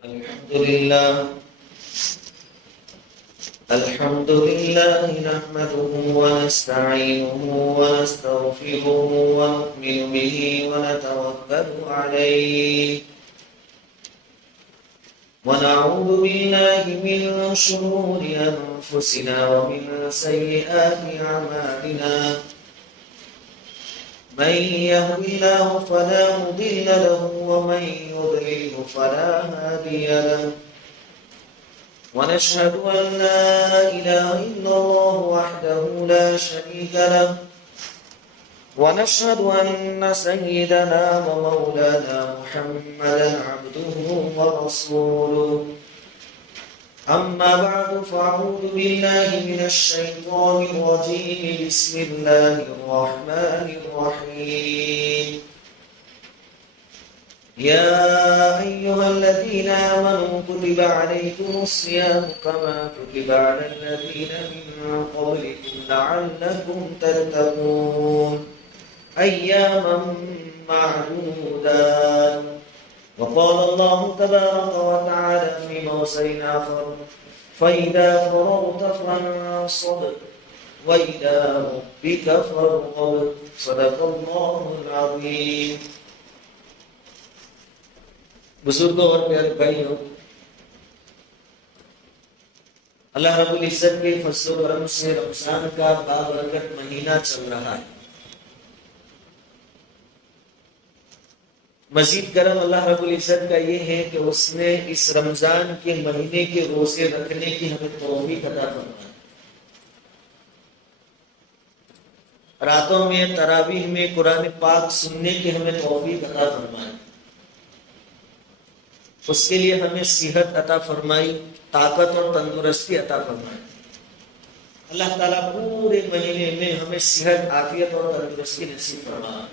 الحمد لله نحمده ونستعينه ونستغفره ونؤمن به ونتوكل عليه ونعوذ بالله من شرور أنفسنا ومن سيئات أعمالنا من يهد الله فلا مضل له ومن يضلل فلا هادي له ونشهد أن لا إله إلا الله وحده لا شريك له ونشهد أن سيدنا ومولانا محمدا عبده ورسوله أما بعد فأعوذ بالله من الشيطان الرجيم بسم الله الرحمن الرحيم يا أيها الذين آمنوا كتب عليكم الصيام كما كتب على الذين من قبلكم لعلكم تتقون أياما معدودات وقال الله تبارك وتعالى في موضع آخر فإذا فرغت فانصب وإلى ربك فارغب صدق الله العظيم. بزرگوں اور پیارے بھائیوں، اللہ رب العزت کے فضل و کرم سے رمضان کا بابرکت مہینہ چل رہا ہے. مزید کرم اللہ رب العزت کا یہ ہے کہ اس نے اس رمضان کے مہینے کے روزے رکھنے کی ہمیں توفیق عطا فرمائی. راتوں میں تراویح میں قرآن پاک سننے کی ہمیں توفیق عطا فرمائی. اس کے لیے ہمیں صحت عطا فرمائی، طاقت اور تندرستی عطا فرمائی. اللہ تعالیٰ پورے مہینے میں ہمیں صحت، عافیت اور تندرستی نصیب فرمائے.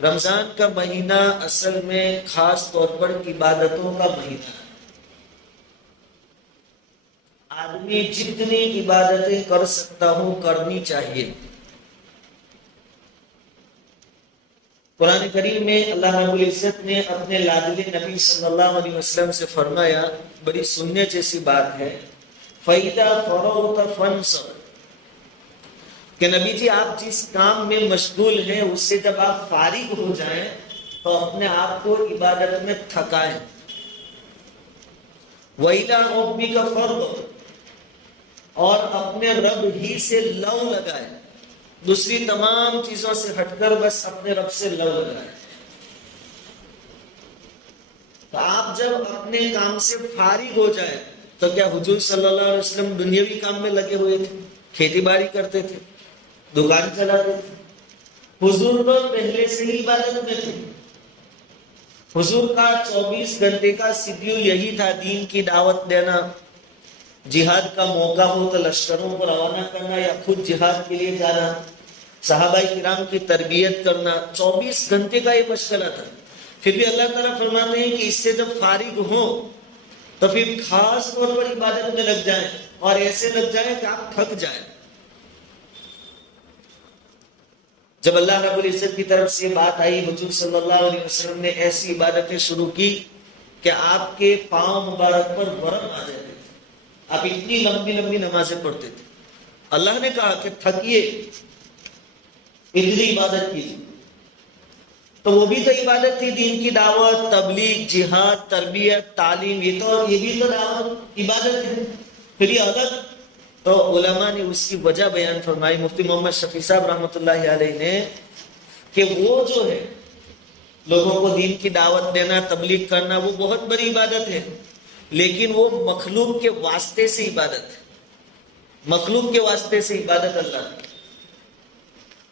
رمضان کا مہینہ اصل میں خاص طور پر عبادتوں کا مہینہ ہے. آدمی جتنی عبادتیں کر سکتا ہو کرنی چاہیے. قرآن کریم میں اللہ رب العزت نے اپنے لاڈلے نبی صلی اللہ علیہ وسلم سے فرمایا، بڑی سننے جیسی بات ہے، فَإِذَا فَرَغْتَ فَانْصَبْ، کہ نبی جی آپ جس کام میں مشغول ہیں اس سے جب آپ فارغ ہو جائیں تو اپنے آپ کو عبادت میں تھکائیں. وَإِلَىٰ رَبِّكَ فَارْغَب، اور اپنے رب ہی سے لو لگائیں، دوسری تمام چیزوں سے ہٹ کر بس اپنے رب سے لو لگائیں. تو آپ جب اپنے کام سے فارغ ہو جائیں تو کیا حضور صلی اللہ علیہ وسلم دنیاوی کام میں لگے ہوئے تھے؟ کھیتی باڑی کرتے تھے، دکان چلاتے تھے؟ حضور تو پہلے سے ہی عبادت میں تھے. حضور کا 24 گھنٹے کا شیڈیول یہی تھا، دین کی دعوت دینا، جہاد کا موقع ہو تو لشکروں کو روانہ کرنا یا خود جہاد کے لیے جانا، صحابہ کرام کی تربیت کرنا. 24 گھنٹے کا یہ مشغلہ تھا. پھر بھی اللہ تعالیٰ فرماتے ہیں کہ اس سے جب فارغ ہوں تو پھر خاص طور پر عبادت میں لگ جائیں، اور ایسے لگ جائیں کہ آپ تھک جائیں. جب اللہ رب العزت کی طرف سے بات آئی، حضور صلی اللہ علیہ وسلم نے ایسی عبادتیں شروع کی کہ آپ کے پاؤں مبارک پر ورم آ جاتے تھے. آپ اتنی لمبی لمبی نمازیں پڑھتے تھے. اللہ نے کہا کہ تھکیے، اتنی عبادت کیجیے. تو وہ بھی تو عبادت تھی، دین کی دعوت، تبلیغ، جہاد، تربیت، تعلیم، یہ بھی تو دعوت عبادت ہے. پھر یہ الگ. تو علماء نے اس کی وجہ بیان فرمائی. مفتی محمد شفیع صاحب رحمۃ اللہ علیہ نے کہ وہ جو ہے لوگوں کو دین کی دعوت دینا، تبلیغ کرنا، وہ بہت بڑی عبادت ہے، لیکن وہ مخلوق کے واسطے سے عبادت ہے. مخلوق کے واسطے سے عبادت اللہ کی.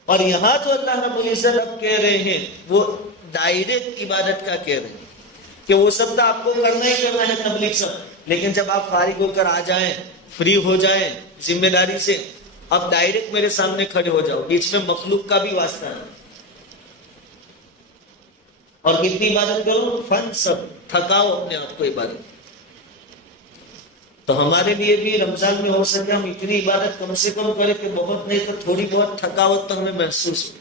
اور یہاں جو اللہ رب العزت اب کہہ رہے ہیں وہ ڈائریکٹ عبادت کا کہہ رہے ہیں کہ وہ سب تو آپ کو کرنا ہی کرنا ہے، تبلیغ سب، لیکن جب آپ فارغ ہو کر آ جائیں، فری ہو جائیں ذمہ داری سے، اب ڈائریکٹ میرے سامنے کھڑے ہو جاؤ. بیچ میں مخلوق کا بھی واسطہ ہے. اور کتنی عبادت کرو؟ فن سب، تھکاؤ اپنے آپ کو عبادت. تو ہمارے لیے بھی رمضان میں ہو سکے ہم اتنی عبادت کم سے کم کریں کہ بہت نہیں تو تھوڑی بہت تھکاوٹ تو ہمیں محسوس ہو.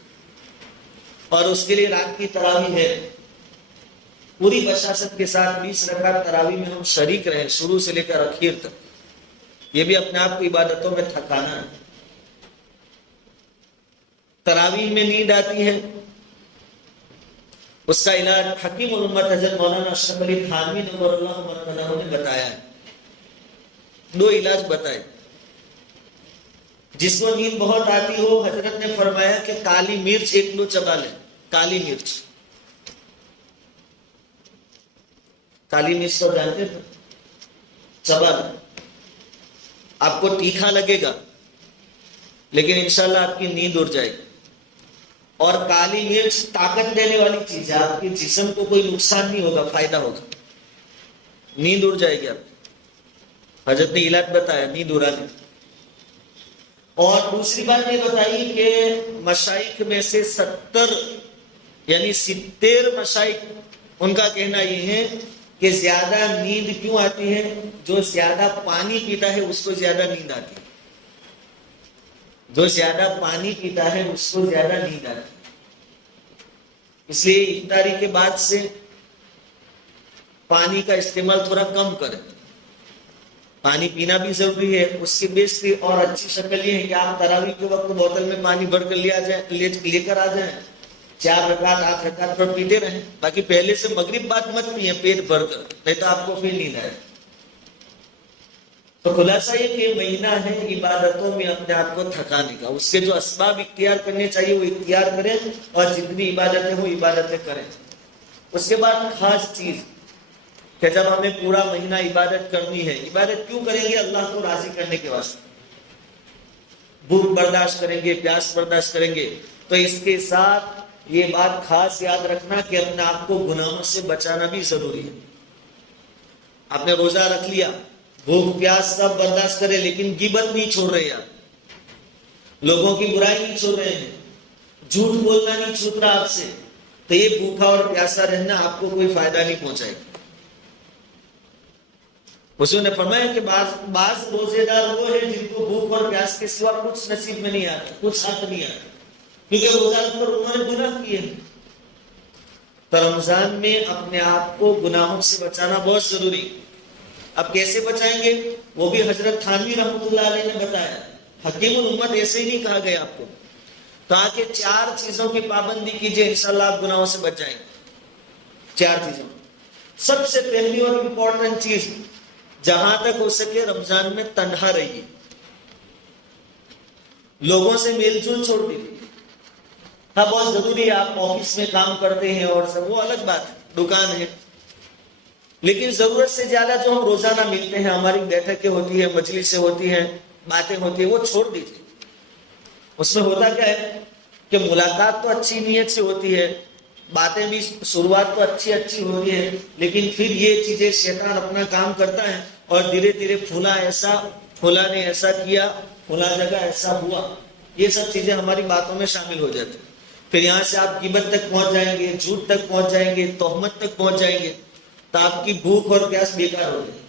اور اس کے لیے رات کی تراویح ہے. پوری بشاشت کے ساتھ 20 رکعت تراویح میں ہم شریک رہیں شروع سے لے کر اخیر تک، یہ بھی اپنے آپ کو عبادتوں میں تھکانا ہے۔ تراویح میں نیند آتی ہے، اس کا علاج حکیم الامت حضرت مولانا اشرف علی تھانوی نور اللہ مرکزہ نے بتایا ہے۔ 2 علاج بتائے۔ جس کو نیند بہت آتی ہو، حضرت نے فرمایا کہ کالی مرچ 1 کلو چبا لیں۔ کالی مرچ، کالی مرچ تو جانتے ہیں، چبا لیں۔ آپ کو تیکھا لگے گا لیکن انشاءاللہ آپ کی نیند اڑ جائے گی۔ اور کالی مرچ طاقت دینے والی چیز ہے، آپ کے جسم کو کوئی نقصان نہیں ہوگا، فائدہ ہوگا، نیند اڑ جائے گی آپ کی۔ حضرت نے علاج بتایا نیند اڑانے۔ اور دوسری بات یہ بتائی کہ مشائخ میں سے 70 یعنی 70 مشائخ، ان کا کہنا یہ ہے کہ زیادہ نیند کیوں آتی ہے؟ جو زیادہ پانی پیتا ہے اس کو زیادہ نیند آتی ہے، جو زیادہ پانی پیتا ہے اس کو زیادہ نیند آتی ہے۔ اس لیے افطاری کے بعد سے پانی کا استعمال تھوڑا کم کریں۔ پانی پینا بھی ضروری ہے۔ اس کی بہتری اور اچھی شکل یہ ہے کہ آپ تراویح کے وقت بوتل میں پانی بھر کر لے کر آ جائیں، 4 رکعت 8 رکعت پر پیتے رہیں۔ باقی پہلے سے مغرب بعد مت پیئیں پیٹ بھر کر، نہیں تو آپ کو پھر نیند آئے۔ تو خلاصہ یہ کہ مہینہ ہے عبادتوں میں اپنے آپ کو تھکانے کا، اس کے جو اسباب اختیار کرنے چاہیے وہ اختیار کریں، اور جتنی عبادتیں ہوں عبادتیں کریں۔ اس کے بعد خاص چیز کہ جب ہمیں پورا مہینہ عبادت کرنی ہے، عبادت کیوں کریں گے؟ اللہ کو راضی کرنے کے واسطے، بھوک برداشت کریں گے، پیاس برداشت کریں گے، تو اس کے ساتھ یہ بات خاص یاد رکھنا کہ اپنے آپ کو گناہوں سے بچانا بھی ضروری ہے۔ آپ نے روزہ رکھ لیا، بھوک پیاس سب برداشت کرے، لیکن غیبت نہیں چھوڑ رہے، آپ لوگوں کی برائی نہیں چھوڑ رہے ہیں، جھوٹ بولنا نہیں چھوٹ رہا آپ سے، تو یہ بھوکا اور پیاسا رہنا آپ کو کوئی فائدہ نہیں پہنچائے گا۔ حضور نے فرمایا کہ بعض روزے دار وہ ہیں جن کو بھوک اور پیاس کے سوا کچھ نصیب میں نہیں آتا، کچھ حق نہیں آتا، کیونکہ روزہ رکھ کر انہوں نے گناہ کیے۔ تو رمضان میں اپنے آپ کو گناہوں سے بچانا بہت ضروری۔ اب کیسے بچائیں گے؟ وہ بھی حضرت تھانوی رحمۃ اللہ علیہ نے بتایا۔ حکیم الامت ایسے ہی نہیں کہا گیا آپ کو، کہا کہ 4 چیزوں کی پابندی کیجئے، انشاءاللہ آپ گناہوں سے بچ جائیں گے۔ 4 چیزوں، سب سے پہلی اور امپورٹنٹ چیز، جہاں تک ہو سکے رمضان میں تنہا رہیے، لوگوں سے میل جول چھوڑ دیجیے۔ ہاں بہت ضروری ہے، آپ آفس میں کام کرتے ہیں اور سب، وہ الگ بات ہے، دکان ہے، لیکن ضرورت سے زیادہ جو ہم روزانہ ملتے ہیں، ہماری بیٹھکیں ہوتی ہیں، مجلسیں ہوتی ہیں، باتیں ہوتی ہیں، وہ چھوڑ دیجیے۔ اس میں ہوتا کیا ہے کہ ملاقات تو اچھی نیت سے ہوتی ہے، باتیں بھی شروعات تو اچھی ہوتی ہے، لیکن پھر یہ چیزیں شیطان اپنا کام کرتا ہے اور دھیرے دھیرے فلاں نے ایسا کیا، فلاں جگہ ایسا ہوا، یہ سب چیزیں ہماری باتوں میں شامل ہو جاتی ہیں۔ پھر یہاں سے آپ غیبت تک پہنچ جائیں گے، جھوٹ تک پہنچ جائیں گے، تہمت تک پہنچ جائیں گے، تو آپ کی بھوک اور پیاس بیکار ہو جائے گی۔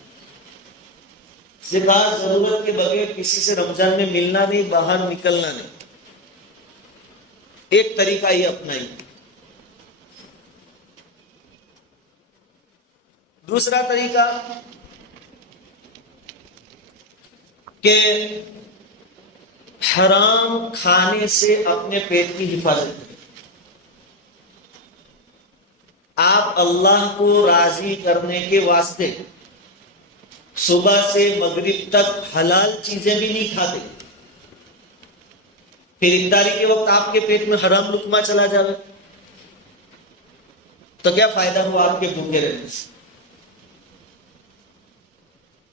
صرف ضرورت کے بغیر کسی سے رمضان میں ملنا نہیں، باہر نکلنا نہیں۔ ایک طریقہ یہ اپنائیے۔ دوسرا طریقہ کہ حرام کھانے سے اپنے پیٹ کی حفاظت کریں۔ آپ اللہ کو راضی کرنے کے واسطے صبح سے مغرب تک حلال چیزیں بھی نہیں کھاتے، پھر افطاری کے وقت آپ کے پیٹ میں حرام لقمہ چلا جائے تو کیا فائدہ ہوا آپ کے بھوکے رہنے سے؟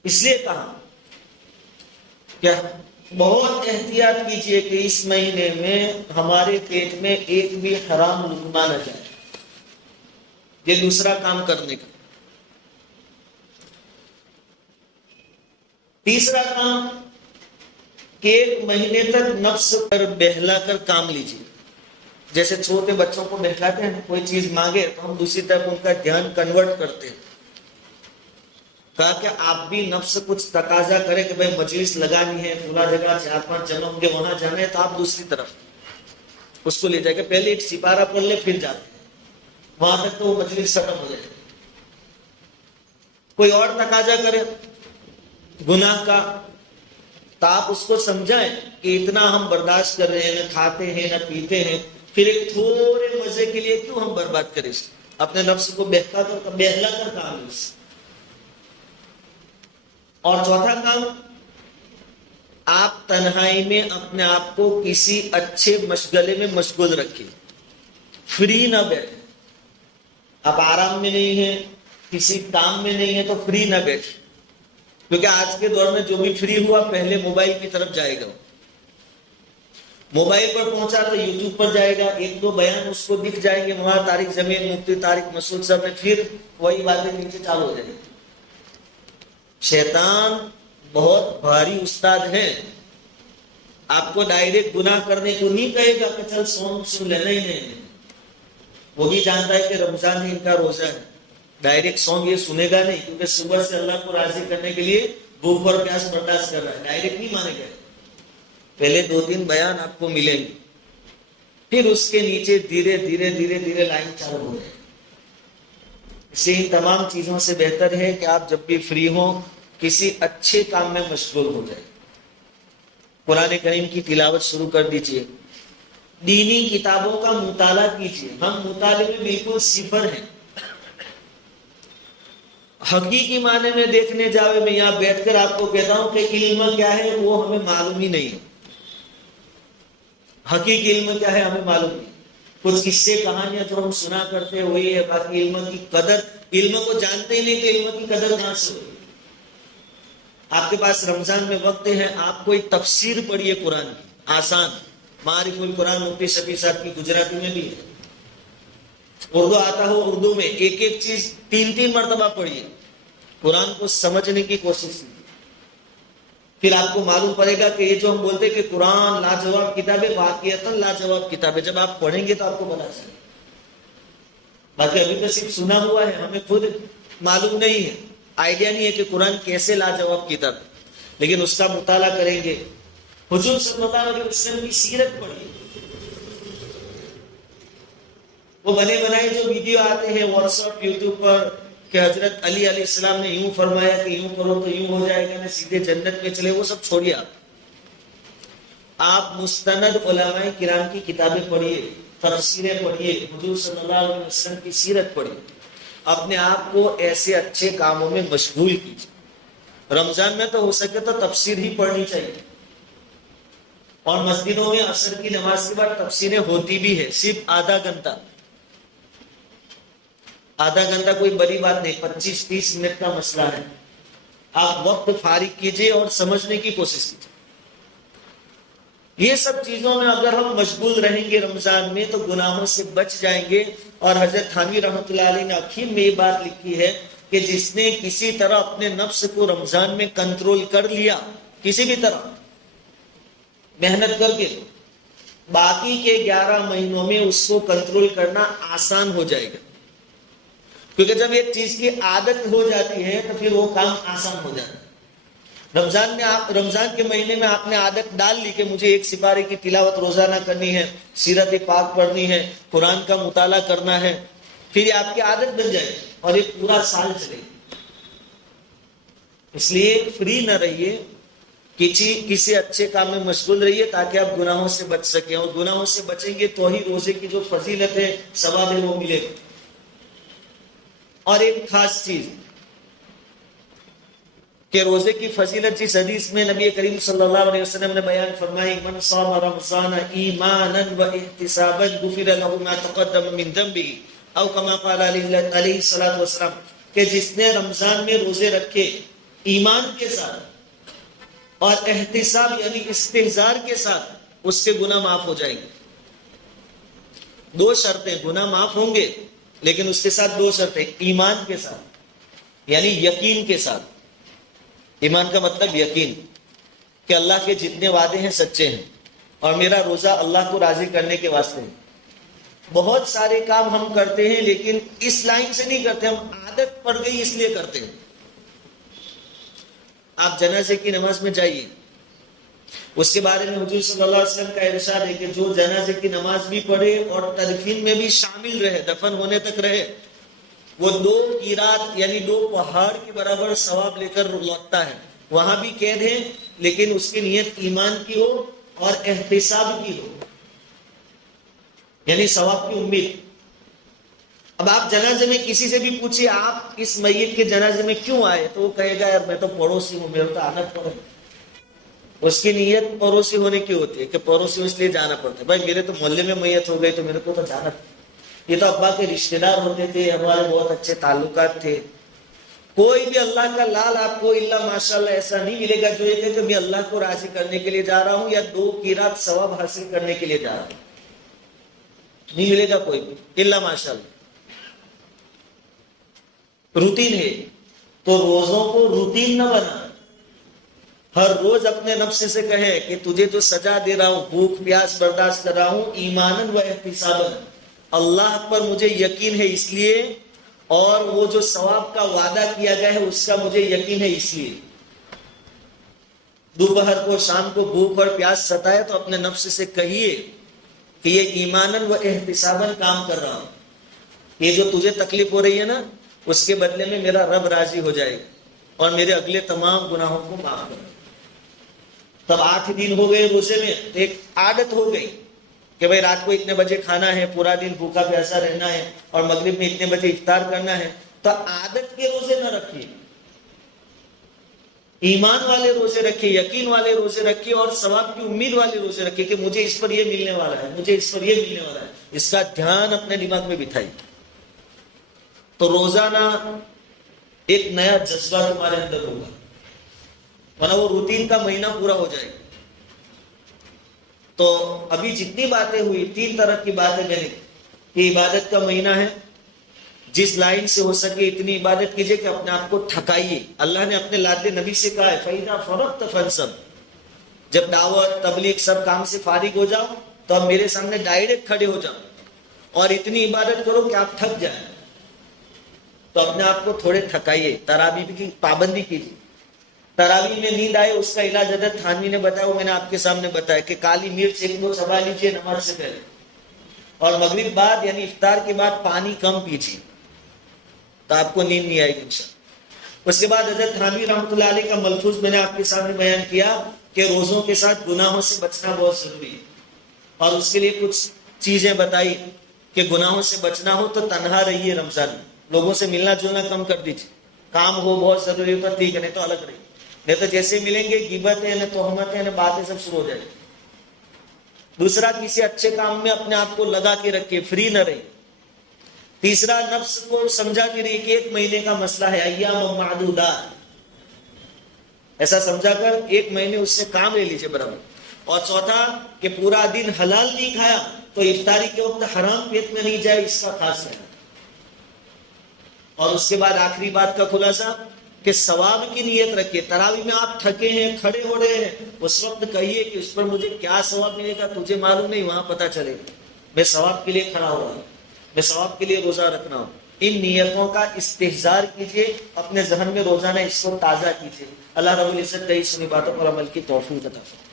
اس لیے کہا کہ بہت احتیاط کیجئے کہ اس مہینے میں ہمارے پیٹ میں ایک بھی حرام لقمہ نہ جائے۔ یہ دوسرا کام کرنے کا۔ تیسرا کام کہ 1 مہینے تک نفس پر بہلا کر کام لیجیے۔ جیسے چھوٹے بچوں کو بہلاتے ہیں، کوئی چیز مانگے تو ہم دوسری طرف ان کا دھیان کنورٹ کرتے ہیں۔ کہا کہ آپ بھی نفس کچھ تقاضا کرے کہ بھائی مجلس لگانی ہے، فلاں جگہ 4-5 جمع ہوں گے، وہاں جانا ہے، تو آپ دوسری طرف اس کو لے جائے کہ پہلے ایک سپارہ پڑھ لے پھر جاتے ہیں، وہاں تک تو وہ مجلس ختم ہو جائے۔ کوئی اور تقاضا کرے گناہ کا تو آپ اس کو سمجھائیں کہ اتنا ہم برداشت کر رہے ہیں، نہ کھاتے ہیں نہ پیتے ہیں، پھر ایک تھوڑے مزے کے لیے کیوں ہم برباد کریں؟ اپنے نفس کو بہلا کر کام ہے۔ اور چوتھا کام، آپ تنہائی میں اپنے آپ کو کسی اچھے مشغلے میں مشغول رکھیں، فری نہ بیٹھیں۔ آپ آرام میں نہیں ہیں، کسی کام میں نہیں ہے تو فری نہ بیٹھیں، کیونکہ آج کے دور میں جو بھی فری ہوا پہلے موبائل کی طرف جائے گا، موبائل پر پہنچا تو یوٹیوب پر جائے گا، ایک دو بیان اس کو دکھ جائیں گے، مولانا طارق زمین، مفتی طارق مسعود صاحب نے، پھر وہی باتیں نیچے چالو ہو جائیں گی۔ شیطان بہت بھاری استاد ہے، آپ کو ڈائریکٹ گناہ کرنے کو نہیں کہے گا کہ چل سن لینا ہی نہیں، وہ بھی جانتا ہے کہ رمضان ہی ان کا روزہ ہے، ڈائریکٹ سونگ یہ سنے گا نہیں، کیونکہ صبح سے اللہ کو راضی کرنے کے لیے بھوک اور پیاس برداشت کر رہا ہے، ڈائریکٹ نہیں مانے گا۔ پہلے 2-3 بیان آپ کو ملیں گے، پھر اس کے نیچے دھیرے دھیرے لائن چالو ہو جائے۔ اس لیے ان تمام چیزوں سے بہتر ہے کہ آپ جب بھی فری ہوں کسی اچھے کام میں مشغول ہو جائیں۔ قرآن کریم کی تلاوت شروع کر دیجئے، دینی کتابوں کا مطالعہ کیجئے۔ ہم مطالعے میں بالکل صفر ہیں، حقیقی معنی میں دیکھنے جاوے، میں یہاں بیٹھ کر آپ کو کہتا ہوں کہ علم کیا ہے وہ ہمیں معلوم ہی نہیں ہے، حقیقی علم کیا ہے ہمیں معلوم نہیں۔ کچھ قصے کہانیاں جو ہم سنا کرتے وہی ہے، باقی علم کی قدر، علم کو جانتے ہی نہیں تو علم کی قدر کہاں سے ہوئی؟ آپ کے پاس رمضان میں وقت ہے، آپ کوئی تفسیر پڑھیے قرآن کی، آسان، معارف القرآن مفتی شفیع صاحب کی گجراتی میں بھی ہے، اردو آتا ہو اردو میں ایک ایک چیز 3 مرتبہ پڑھیے، قرآن کو سمجھنے کی کوشش کیجیے، پھر آپ کو معلوم پڑے گا کہ یہ جو ہم بولتے ہیں کہ قرآن لاجواب کتاب ہے، واقعتاً لاجواب کتاب ہے، جب آپ پڑھیں گے تو آپ کو پتا چلے گا۔ باقی ابھی تو صرف سنا ہوا ہے، ہمیں خود معلوم نہیں ہے، آئیڈیا نہیں ہے کہ قرآن کیسے لاجواب کتاب ہے، لیکن اس کا مطالعہ کریں گے، حضور صلی اللہ علیہ وسلم کی سیرت پڑھیے، وہ بنے بنائے جو ویڈیو آتے ہیں واٹس ایپ یوٹیوب پر کہ حضرت علی علیہ السلام نے یوں فرمایا کہ یوں کرو تو یوں ہو جائے گا، نہ سیدھے جنت میں چلے، وہ سب چھوڑیے۔ آپ مستند علماء کرام کی کتابیں پڑھیے، تفسیریں پڑھیے، حضور صلی اللہ علیہ وسلم کی سیرت پڑھیے، اپنے آپ کو ایسے اچھے کاموں میں مشغول کیجیے۔ رمضان میں تو ہو سکے تو تفسیر ہی پڑھنی چاہیے، اور مسجدوں میں عصر کی نماز کے بعد تفسیریں ہوتی بھی ہے، صرف آدھا گھنٹہ کوئی بڑی بات نہیں، 25-30 منٹ کا مسئلہ ہے، آپ وقت فارغ کیجئے اور سمجھنے کی کوشش کیجئے۔ یہ سب چیزوں میں اگر ہم مشغول رہیں گے رمضان میں تو گناہوں سے بچ جائیں گے۔ اور حضرت تھانوی رحمۃ اللہ علیہ نے آخر میں یہ بات لکھی ہے کہ جس نے کسی طرح اپنے نفس کو رمضان میں کنٹرول کر لیا، کسی بھی طرح محنت کر کے، باقی کے 11 مہینوں میں اس کو کنٹرول کرنا آسان ہو جائے گا، کیونکہ جب ایک چیز کی عادت ہو جاتی ہے تو پھر وہ کام آسان ہو جاتا ہے۔ رمضان کے مہینے میں آپ نے عادت ڈال لی کہ مجھے 1 سپارے کی تلاوت روزانہ کرنی ہے، سیرت پاک پڑھنی ہے، قرآن کا مطالعہ کرنا ہے، پھر یہ آپ کی عادت بن جائے اور یہ پورا سال چلے گی۔ اس لیے فری نہ رہیے، کسی اچھے کام میں مشغول رہیے تاکہ آپ گناہوں سے بچ سکیں، اور گناہوں سے بچیں گے تو ہی روزے کی جو فضیلت ہے، ثواب ہے، وہ ملے گا۔ اور ایک خاص چیز کہ روزے کی فضیلت جس حدیث میں نبی کریم صلی اللہ علیہ وسلم نے بیان فرمائی، من صام رمضان ایمانا و احتسابا غفر له ما تقدم من ذنبه او کما قال علیہ الصلوۃ والسلام، کہ جس نے رمضان میں روزے رکھے ایمان کے ساتھ اور احتساب یعنی استحضار کے ساتھ، اس کے گناہ معاف ہو جائیں گے۔ 2 شرطیں، گناہ معاف ہوں گے لیکن اس کے ساتھ 2 شرطیں، ایمان کے ساتھ یعنی یقین کے ساتھ۔ ایمان کا مطلب یقین کہ اللہ کے جتنے وعدے ہیں سچے ہیں، اور میرا روزہ اللہ کو راضی کرنے کے واسطے ہے۔ بہت سارے کام ہم کرتے ہیں لیکن اس لائن سے نہیں کرتے، ہم عادت پڑ گئی اس لیے کرتے ہیں۔ آپ جنازے کی نماز میں جائیے، اس کے بارے میں حضور صلی اللہ علیہ وسلم کا ارشاد ہے کہ جو جنازے کی نماز بھی پڑھے اور تدفین میں بھی شامل رہے، دفن ہونے تک رہے، وہ 2 قیرات یعنی 2 پہاڑ کے برابر ثواب لے کر لوٹتا ہے. وہاں بھی قید ہے لیکن اس کی نیت ایمان کی ہو اور احتساب کی ہو، یعنی ثواب کی امید. اب آپ جنازے میں کسی سے بھی پوچھیے آپ اس میت کے جنازے میں کیوں آئے، تو وہ کہے گا یار میں تو پڑوسی ہوں، میرے تو آنا پڑے. اس کی نیت پڑوسی ہونے کی ہوتی ہے کہ پڑوسی اس لیے جانا پڑتا ہے. بھائی میرے تو محلے میں میت ہو گئی تو میرے کو تو جانا پڑتا. یہ تو ابا کے رشتہ دار ہوتے تھے، ہمارے بہت اچھے تعلقات تھے. کوئی بھی اللہ کا لال آپ کو الا ماشاءاللہ ایسا نہیں ملے گا جو یہ کہ میں اللہ کو راضی کرنے کے لیے جا رہا ہوں یا 2 قیرات ثواب حاصل کرنے کے لیے جا رہا ہوں. نہیں ملے گا کوئی بھی الا ماشاءاللہ. روٹین ہے تو روزوں کو روٹین نہ بنا. ہر روز اپنے نفس سے کہے کہ تجھے جو سزا دے رہا ہوں، بھوک پیاس برداشت کر رہا ہوں، ایماناً و احتساباً، اللہ پر مجھے یقین ہے اس لیے، اور وہ جو ثواب کا وعدہ کیا گیا ہے اس کا مجھے یقین ہے اس لیے. دوپہر کو شام کو بھوک اور پیاس ستائے تو اپنے نفس سے کہیے کہ یہ ایماناً و احتساباً کام کر رہا ہوں. یہ جو تجھے تکلیف ہو رہی ہے نا، اس کے بدلے میں میرا رب راضی ہو جائے گا اور میرے اگلے تمام گناہوں کو معاف کرے. تب 8 دن ہو گئے روزے میں، ایک عادت ہو گئی کہ بھائی رات کو اتنے بجے کھانا ہے، پورا دن بھوکا پیاسا رہنا ہے اور مغرب میں اتنے بجے افطار کرنا ہے. تو عادت کے روزے نہ رکھیے، ایمان والے روزے رکھیے، یقین والے روزے رکھیے اور ثواب کی امید والے روزے رکھیے کہ مجھے اس پر یہ ملنے والا ہے، مجھے اس پر یہ ملنے والا ہے. اس کا دھیان اپنے دماغ میں بٹھائیے. تو روزانہ ایک نیا جذبہ تمہارے اندر ہوگا، ورنہ وہ روٹین کا مہینہ پورا ہو جائے گا. تو ابھی جتنی باتیں ہوئی 3 طرح کی باتیں میں نے کہ عبادت کا مہینہ ہے، جس لائن سے ہو سکے اتنی عبادت کیجئے کہ اپنے آپ کو تھکائیے. اللہ نے اپنے لاڈلے نبی سے کہا ہے فَإِذَا فَرَغْتَ فَانْصَبْ، جب دعوت تبلیغ سب کام سے فارغ ہو جاؤ تو اب میرے سامنے ڈائریکٹ کھڑے ہو جاؤ اور اتنی عبادت کرو کہ آپ تھک جائیں. تو اپنے آپ کو تھوڑے تھکائیے، تراویح کی پابندی کیجیے. تراویح میں نیند آئے اس کا علاج حضرت تھانوی نے بتایا، وہ میں نے آپ کے سامنے بتایا کہ کالی مرچ 1 کو چبا لیجیے نماز سے پہلے، اور مغرب بعد یعنی افطار کے بعد پانی کم پیجیے تو آپ کو نیند نہیں آئے گی انشاءاللہ. اس کے بعد حضرت تھانوی رحمۃ اللہ علیہ کا ملفوظ میں نے آپ کے سامنے بیان کیا کہ روزوں کے ساتھ گناہوں سے بچنا بہت ضروری ہے، اور اس کے لیے کچھ چیزیں بتائی کہ گناہوں سے بچنا ہو تو تنہا رہیے. رمضان میں لوگوں سے ملنا جلنا کم کر دیجیے. کام ہو بہت ضروری ہوتا ٹھیک ہے، نہیں تو الگ رہیے، نہیں تو جیسے ملیں گے غیبتیں نہ تہمتیں نہ باتیں سب شروع ہو جائیں گی. دوسرا، کسی اچھے کام میں اپنے آپ کو لگا کے رکھیے، فری نہ رہیے. تیسرا، نفس کو سمجھاتے رہیے کہ 1 مہینے کا مسئلہ ہے، ایام معدودات، ایسا سمجھا کر 1 مہینے اس سے کام لے لیجیے برابر. اور چوتھا کہ پورا دن حلال نہیں کھایا تو افطاری کے وقت حرام پیٹ میں نہیں جائے، اس کا خاص ہے. اور اس کے بعد آخری بات کا خلاصہ کہ ثواب کی نیت رکھیے. تراویح میں آپ تھکے ہیں، کھڑے ہو رہے ہیں، اس وقت کہیے کہ اس پر مجھے کیا ثواب ملے گا تجھے معلوم نہیں، وہاں پتہ چلے گا. میں ثواب کے لیے کھڑا ہوا ہوں، میں ثواب کے لیے روزہ رکھنا ہوں. ان نیتوں کا استحضار کیجیے، اپنے ذہن میں روزانہ اس کو تازہ کیجیے. اللہ رب العزت کی سنی باتوں پر عمل کی توفیق عطا فرمائے.